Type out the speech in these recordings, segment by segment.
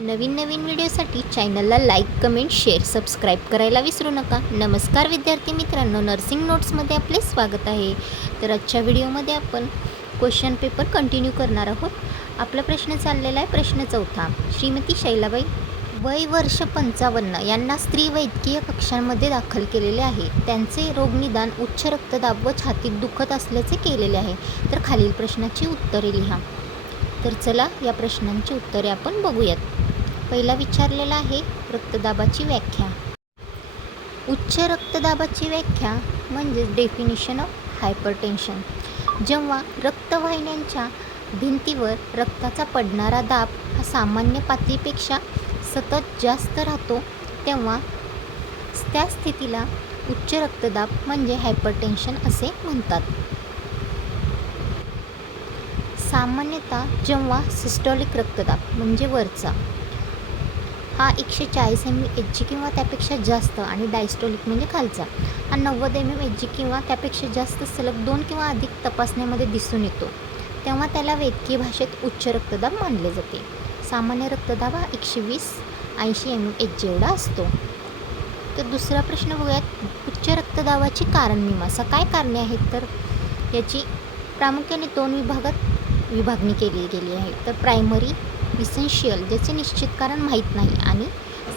नवीन व्हिडिओसाठी चॅनलला like, comment, share, subscribe करायला विसरू नका. नमस्कार विद्यार्थी मित्रांनो, नर्सिंग नोट्समध्ये आपले स्वागत आहे. तर आजच्या व्हिडिओमध्ये आपण क्वेश्चन पेपर कंटिन्यू करणार आहोत. आपला प्रश्न चाललेला आहे प्रश्न 4. श्रीमती शैलाबाई वय वर्ष 55 यांना स्त्री वैद्यकीय कक्षामध्ये दाखल केलेले आहे. त्यांचे रोगनिदान उच्च रक्तदाब व छातीत दुखत असल्याचे केलेले आहे. तर खालील प्रश्नाची उत्तरे लिहा. तर चला या प्रश्नांची उत्तरे आपण बघूयात. पहिला विचारलेला आहे रक्तदाबाची व्याख्या. उच्च रक्तदाबाची व्याख्या म्हणजे डेफिनिशन ऑफ हायपरटेन्शन. जेव्हा रक्तवाहिन्यांच्या भिंतीवर रक्ताचा पडणारा दाब हा सामान्य पातळीपेक्षा सतत जास्त राहतो तेव्हा त्या स्थितीला उच्च रक्तदाब म्हणजे हायपरटेन्शन असे म्हणतात. सामान्यतः जेव्हा सिस्टोलिक रक्तदाब म्हणजे वरचा हा 140 mHg किंवा त्यापेक्षा जास्त आणि डायस्टोलिक म्हणजे खालचा हा 90 mHg किंवा त्यापेक्षा जास्त सलग 2 किंवा अधिक तपासण्यामध्ये दिसून येतो तेव्हा त्याला वैद्यकीय भाषेत उच्च रक्तदाब मानले जाते. सामान्य रक्तदाब हा 120-80 mHg एवढा असतो. तर दुसरा प्रश्न बघूयात. उच्च रक्तदाबाची कारणमीमांसा. काय कारणे आहेत तर याची प्रामुख्याने 2 विभागात विभागणी केली गेली आहे. तर प्रायमरी इसेन्शियल ज्याचे निश्चित कारण माहीत नाही आणि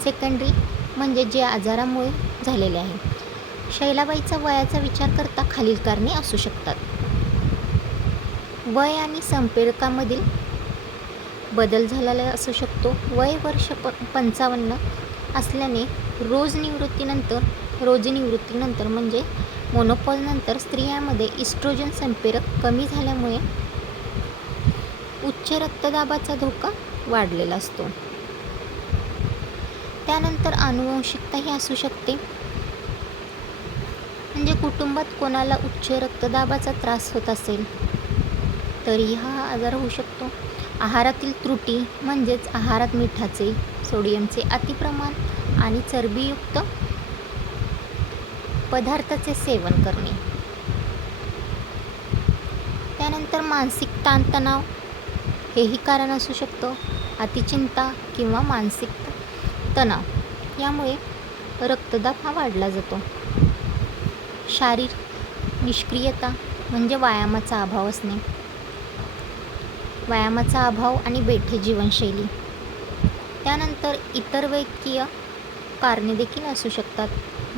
सेकंडरी म्हणजे जे आजारामुळे झालेले आहे. शैलाबाईचा वयाचा विचार करता खालील कारणे असू शकतात. वय आणि संप्रेरकामधील बदल झालेला असू शकतो. वय वर्ष 55 असल्याने रोजनिवृत्तीनंतर म्हणजे मोनोपॉजनंतर स्त्रियांमध्ये इस्ट्रोजन संप्रेरक कमी झाल्यामुळे उच्च रक्तदाबाचा धोका वाढलेला असतो. त्यानंतर आनुवंशिकताही असू शकते. म्हणजे कुटुंबात कोणाला उच्च रक्तदाबाचा त्रास होत असेल तरी हा आजार होऊ शकतो. आहारातील त्रुटी म्हणजेच आहारात मिठाचे, सोडियमचे अतिप्रमाण आणि चरबीयुक्त पदार्थाचे सेवन करणे. त्यानंतर मानसिक ताणतणाव हेही कारण असू शकतो. अतिचिंता किंवा मानसिक तणाव यामुळे रक्तदाब हा वाढला जातो. शारीरिक निष्क्रियता म्हणजे व्यायामाचा अभाव असणे, व्यायामाचा अभाव आणि बेठे जीवनशैली. त्यानंतर इतर वैद्यकीय कारणे देखील असू शकतात,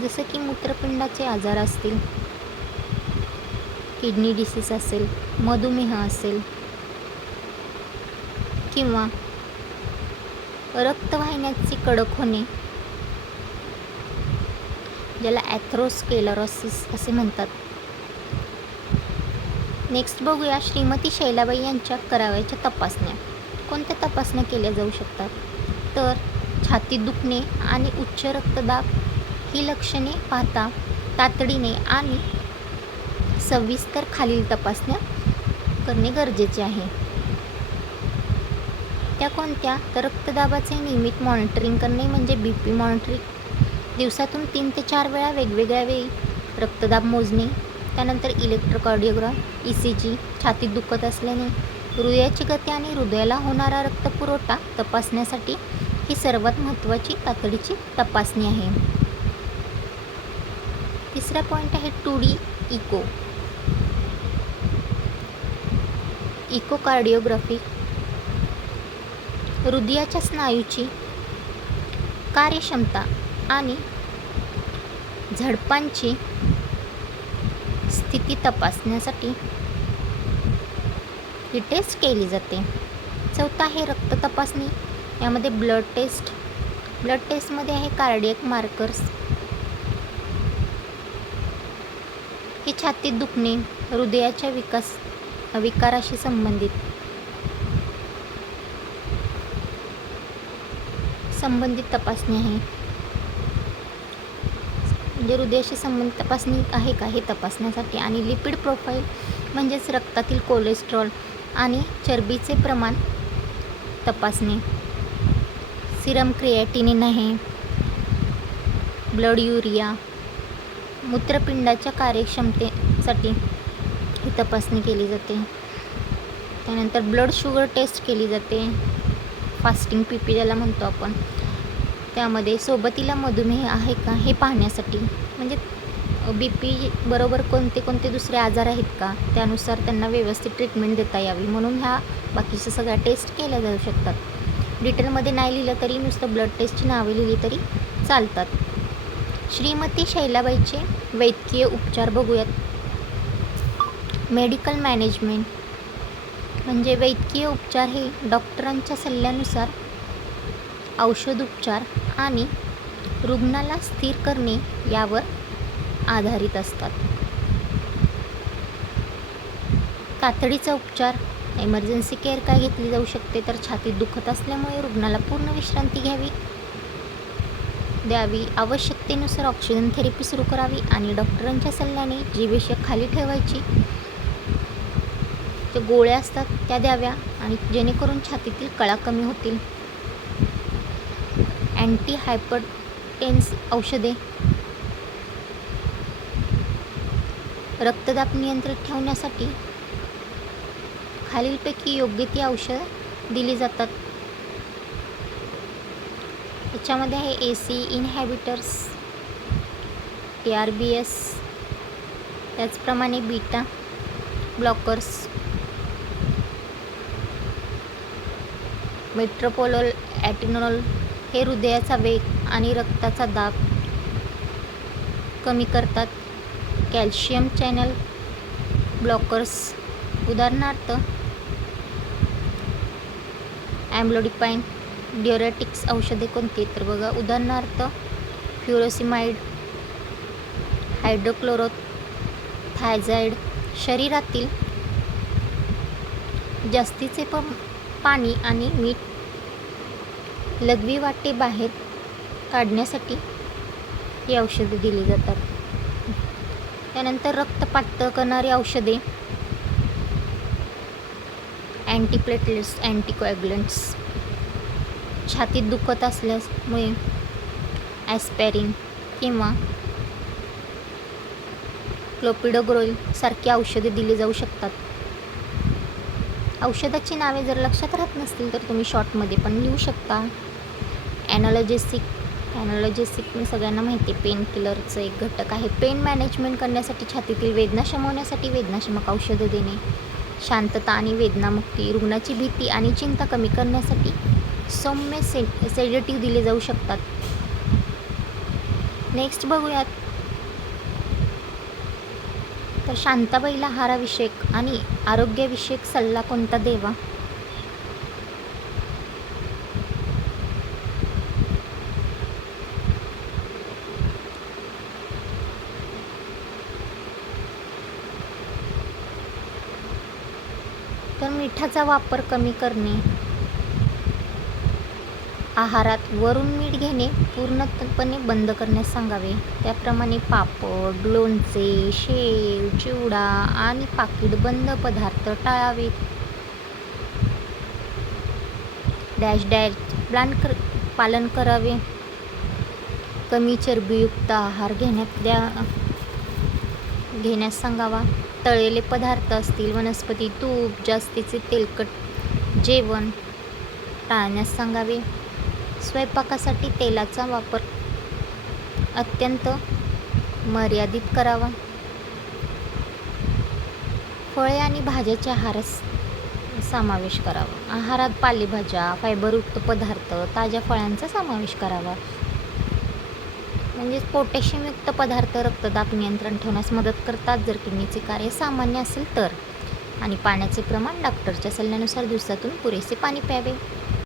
जसं की मूत्रपिंडाचे आजार असतील, किडनी डिसीज असेल, मधुमेह असेल किंवा रक्तवाहिन्याची कडक होणे ज्याला ॲथेरोस्क्लेरोसिस असे म्हणतात. नेक्स्ट बघूया श्रीमती शैलाबाई यांच्या करावयाच्या तपासण्या. कोणत्या तपासण्या केल्या जाऊ शकतात तर छातीत दुखणे आणि उच्च रक्तदाब ही लक्षणे पाहता तातडीने आणि सविस्तर खालील तपासण्या करणे गरजेचे आहे. त्या कोणत्या तर रक्तदाबाचे नियमित मॉनिटरिंग करणे म्हणजे BP मॉनिटरिंग. दिवसातून 3 ते 4 वेळा वेगवेगळ्या वेळी रक्तदाब मोजणे. त्यानंतर इलेक्ट्रोकार्डिओग्राम ECG. छातीत दुखत असल्याने हृदयाची गती आणि हृदयाला होणारा रक्तपुरवठा तपासण्यासाठी ही सर्वात महत्त्वाची तातडीची तपासणी आहे. तिसरा पॉईंट आहे 2D इकोकार्डिओग्राफी. हृदयाच्या स्नायूची कार्यक्षमता आणि झडपांची स्थिती तपासण्यासाठी ही टेस्ट केली जाते. चौथा आहे रक्त तपासणी. यामध्ये ब्लड टेस्टमध्ये आहे कार्डियक मार्कर्स. हे छातीत दुखणे, हृदयाच्या विकाराशी संबंधित तपासणी आहे. म्हणजे हृदयाशी संबंधित तपासणी आहे का हे तपासण्यासाठी. आणि लिपिड प्रोफाईल म्हणजेच रक्तातील कोलेस्ट्रॉल आणि चरबीचे प्रमाण तपासणे. सिरम क्रिएटिनिन आहे, ब्लड युरिया, मूत्रपिंडाच्या कार्यक्षमतेसाठी ही तपासणी केली जाते. त्यानंतर ब्लड शुगर टेस्ट केली जाते. फास्टिंग पी ज्याला म्हणतो आपण, त्यामध्ये सोबतीला मधुमेह आहे का हे पाहण्यासाठी, म्हणजे BP बरोबर कोणते कोणते दुसरे आजार आहेत का, त्यानुसार त्यांना व्यवस्थित ट्रीटमेंट देता यावी म्हणून ह्या बाकीच्या सगळ्या टेस्ट केल्या जाऊ शकतात. डिटेलमध्ये नाही लिहिलं तरी नुसतं ब्लड टेस्टची नावे लिहिली तरी चालतात. श्रीमती शैलाबाईचे वैद्यकीय उपचार बघूयात. मेडिकल मॅनेजमेंट म्हणजे वैद्यकीय उपचार हे डॉक्टरांच्या सल्ल्यानुसार औषधोपचार आणि रुग्णाला स्थिर करणे यावर आधारित असतात. तातडीचा उपचार इमर्जन्सी केअर काय घेतली जाऊ शकते, तर छातीत दुखत असल्यामुळे रुग्णाला पूर्ण विश्रांती द्यावी, आवश्यकतेनुसार ऑक्सिजन थेरपी सुरू करावी आणि डॉक्टरांच्या सल्ल्याने जीवेशक खाली ठेवायची, जे गोळ्या असतात त्या द्याव्या आणि जेणेकरून छातीतील कळा कमी होतील. अँटी हायपरटेन्स औषधे, रक्तदाब नियंत्रित ठेवण्यासाठी खालीलपैकी योग्य ती औषधं दिली जातात. याच्यामध्ये आहे AC इनहॅबिटर्स, ARBS, त्याचप्रमाणे बीटा ब्लॉकर्स, मेट्रोपोलोल ॲटिनोल हे हृदयाचा वेग आणि रक्ताचा दाब कमी करतात. कॅल्शियम चॅनल ब्लॉकर्स, उदाहरणार्थ ॲम्लोडिपाईन. ड्युरेटिक्स औषधे कोणती, तर बघा उदाहरणार्थ फ्युरोसिमाइड, हायड्रोक्लोरोथायझाइड. शरीरातील जास्तीचे पाणी आणि मीठ लघवी वाटे बाहेर काढण्यासाठी ही औषधे दिली जातात. त्यानंतर रक्त पातळ करणारी औषधे, अँटीप्लेटलेट्स, अँटीकोॲग्युलंट्स. छातीत दुखत असल्यामुळे ॲस्पॅरिन किंवा क्लोपिडोग्रेल सारखी औषधे दिली जाऊ शकतात. औषधाची नावे जर लक्षात राहत नसतील तर तुम्ही शॉर्टमध्ये पण लिहू शकता. ॲनालॉजेसिक सगळ्यांना माहिती आहे, पेन किलरचं एक घटक आहे. पेन मॅनेजमेंट करण्यासाठी छातीतील वेदना शमवण्यासाठी वेदनाशमक औषधं देणे, शांतता आणि वेदनामुक्ती, रुग्णाची भीती आणि चिंता कमी करण्यासाठी सौम्य सेडेटिव्ह दिले जाऊ शकतात. नेक्स्ट बघूयात, तर शांताबाईला आहारविषयक आणि आरोग्यविषयक सल्ला कोणता द्यावा. तर मिठाचा वापर कमी करणे, आहारात वरून मीठ घेणे पूर्णपणे बंद करण्यास सांगावे. त्याप्रमाणे पापड, लोणचे, शेव, चिवडा आणि पाकिटबंद पदार्थ टाळावेत. डाएट पालन करावे. कमी चरबीयुक्त आहार घेण्यास सांगावा. तळलेले पदार्थ असतील, वनस्पती तूप, जास्तीचे तेलकट जेवण टाळण्यास सांगावे. स्वयंपाकासाठी तेलाचा वापर अत्यंत मर्यादित करावा. फळे आणि भाज्याच्या आहारास समावेश करावा. आहारात पालेभाज्या, फायबरयुक्त पदार्थ, ताज्या फळांचा समावेश करावा. म्हणजेच पोटॅशियमयुक्त पदार्थ रक्तदाब नियंत्रण ठेवण्यास मदत करतात जर किडनीचे कार्य सामान्य असेल तर. आणि पाण्याचे प्रमाण डॉक्टरच्या सल्ल्यानुसार दिवसातून पुरेसे पाणी प्यावे.